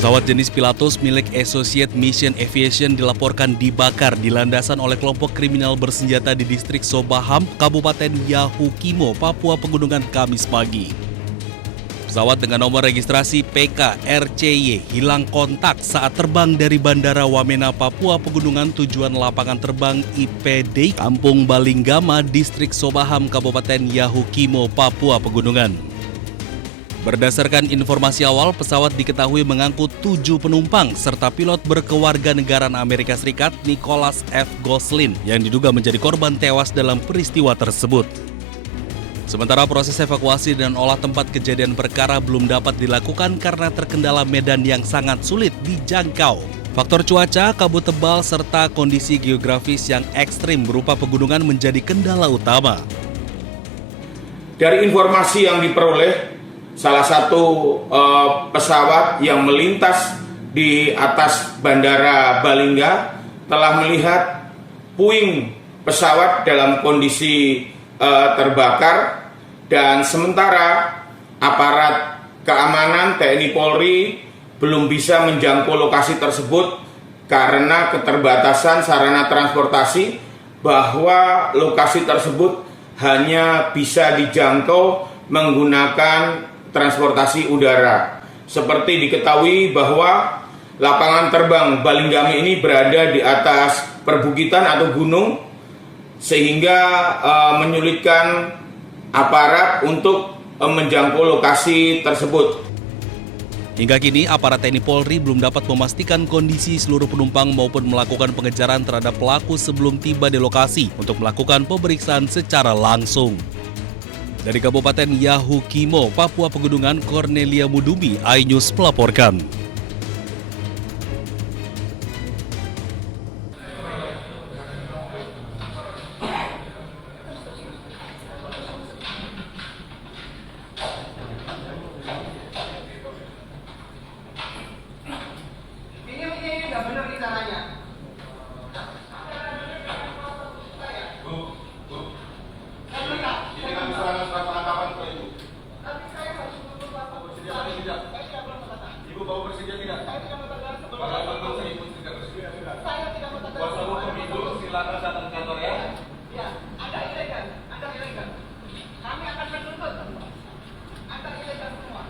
Pesawat jenis Pilatus milik Associate Mission Aviation dilaporkan dibakar di landasan oleh kelompok kriminal bersenjata di distrik Sobaham, Kabupaten Yahukimo, Papua Pegunungan Kamis pagi. Pesawat dengan nomor registrasi PKRCY hilang kontak saat terbang dari Bandara Wamena, Papua Pegunungan tujuan lapangan terbang IPD Kampung Balinggama, distrik Sobaham, Kabupaten Yahukimo, Papua Pegunungan. Berdasarkan informasi awal, pesawat diketahui mengangkut 7 penumpang serta pilot berkewarganegaraan Amerika Serikat Nicholas F. Goslin yang diduga menjadi korban tewas dalam peristiwa tersebut. Sementara proses evakuasi dan olah tempat kejadian perkara belum dapat dilakukan karena terkendala medan yang sangat sulit dijangkau. Faktor cuaca, kabut tebal, serta kondisi geografis yang ekstrim berupa pegunungan menjadi kendala utama. Dari informasi yang diperoleh, salah satu pesawat yang melintas di atas Bandara Balingga telah melihat puing pesawat dalam kondisi terbakar, dan sementara aparat keamanan TNI Polri belum bisa menjangkau lokasi tersebut karena keterbatasan sarana transportasi, bahwa lokasi tersebut hanya bisa dijangkau menggunakan transportasi udara. Seperti diketahui bahwa lapangan terbang Balinggama ini berada di atas perbukitan atau gunung, sehingga menyulitkan aparat untuk menjangkau lokasi tersebut. Hingga kini, aparat TNI Polri belum dapat memastikan kondisi seluruh penumpang maupun melakukan pengejaran terhadap pelaku sebelum tiba di lokasi untuk melakukan pemeriksaan secara langsung. Dari Kabupaten Yahukimo, Papua Pegunungan, Cornelia Mudumi, iNews melaporkan. Ini nggak benar nih caranya. Ibu bawa bersedia tidak? Saya tidak bersedia. Saya tidak bersedia. Kuasa hukum itu silakan datang ke kantor ya. Ya, Anda ilegal. Kami akan menuntut. Anda ilegal semua.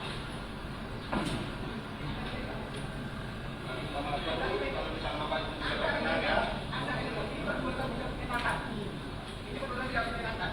Kalau bisa ngapain juga benar ya. Anda ilegal. Ini perbuatan tidak menyenangkan. Ini perbuatan tidak menyenangkan.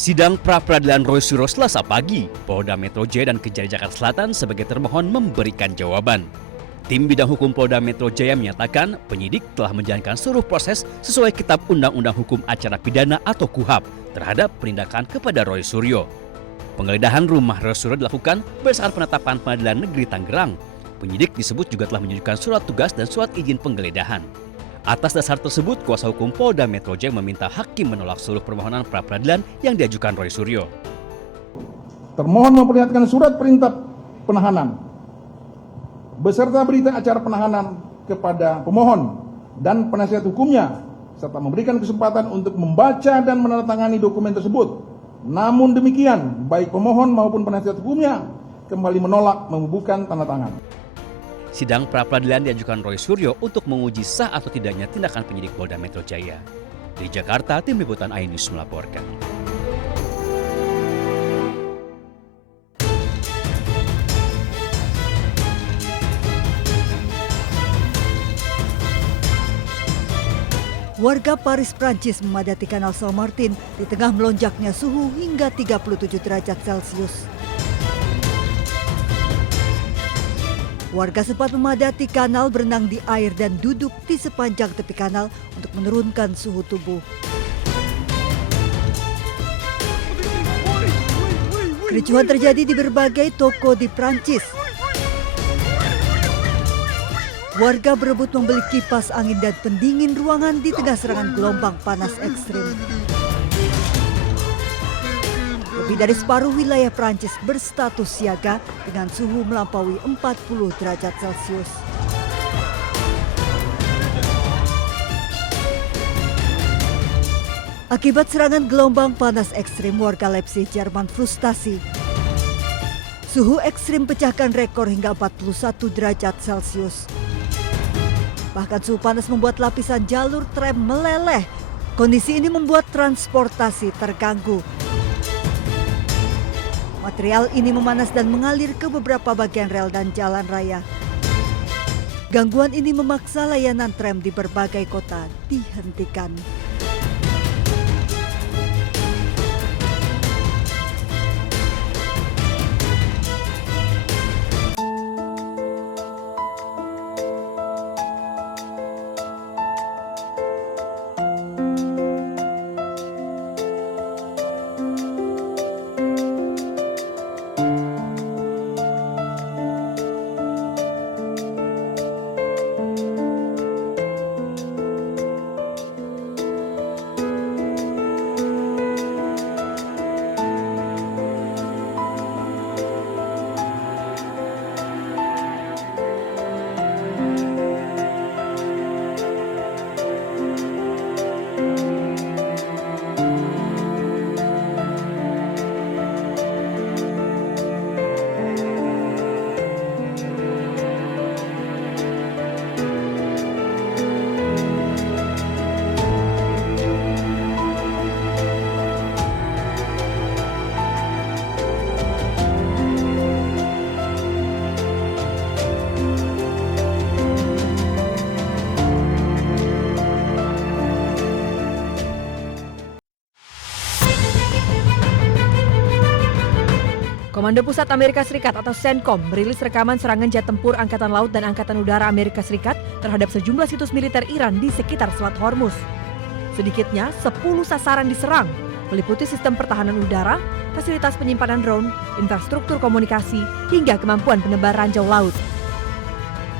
Sidang pra-peradilan Roy Suryo Selasa pagi, Polda Metro Jaya dan Kejari Jakarta Selatan sebagai termohon memberikan jawaban. Tim bidang hukum Polda Metro Jaya menyatakan penyidik telah menjalankan seluruh proses sesuai Kitab Undang-Undang Hukum Acara Pidana atau KUHAP terhadap penindakan kepada Roy Suryo. Penggeledahan rumah Roy Suryo dilakukan berdasarkan penetapan Pengadilan Negeri Tangerang. Penyidik disebut juga telah menunjukkan surat tugas dan surat izin penggeledahan. Atas dasar tersebut, kuasa hukum Polda Metro Jaya meminta hakim menolak seluruh permohonan pra-peradilan yang diajukan Roy Suryo. Termohon memperlihatkan surat perintah penahanan beserta berita acara penahanan kepada pemohon dan penasihat hukumnya, serta memberikan kesempatan untuk membaca dan menandatangani dokumen tersebut. Namun demikian, baik pemohon maupun penasihat hukumnya kembali menolak membubuhkan tanda tangan. Sidang pra-peradilan diajukan Roy Suryo untuk menguji sah atau tidaknya tindakan penyidik Polda Metro Jaya. Di Jakarta, Tim Liputan iNews melaporkan. Warga Paris, Prancis memadati Kanal Saint-Martin di tengah melonjaknya suhu hingga 37 derajat Celcius. Warga sempat memadati kanal, berenang di air dan duduk di sepanjang tepi kanal untuk menurunkan suhu tubuh. Kericuhan terjadi di berbagai toko di Prancis. Warga berebut membeli kipas angin dan pendingin ruangan di tengah serangan gelombang panas ekstrim. Lebih dari separuh wilayah Prancis berstatus siaga dengan suhu melampaui 40 derajat Celcius. Akibat serangan gelombang panas ekstrim, warga Leipzig, Jerman frustasi. Suhu ekstrim pecahkan rekor hingga 41 derajat Celcius. Bahkan suhu panas membuat lapisan jalur tram meleleh. Kondisi ini membuat transportasi terganggu. Material ini memanas dan mengalir ke beberapa bagian rel dan jalan raya. Gangguan ini memaksa layanan tram di berbagai kota dihentikan. Komando Pusat Amerika Serikat atau CENTCOM merilis rekaman serangan jet tempur Angkatan Laut dan Angkatan Udara Amerika Serikat terhadap sejumlah situs militer Iran di sekitar Selat Hormuz. Sedikitnya 10 sasaran diserang, meliputi sistem pertahanan udara, fasilitas penyimpanan drone, infrastruktur komunikasi, hingga kemampuan penebar ranjau laut.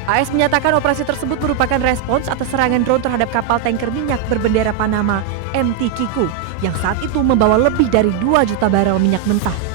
AS menyatakan operasi tersebut merupakan respons atas serangan drone terhadap kapal tanker minyak berbendera Panama MT Kiku yang saat itu membawa lebih dari 2 juta barel minyak mentah.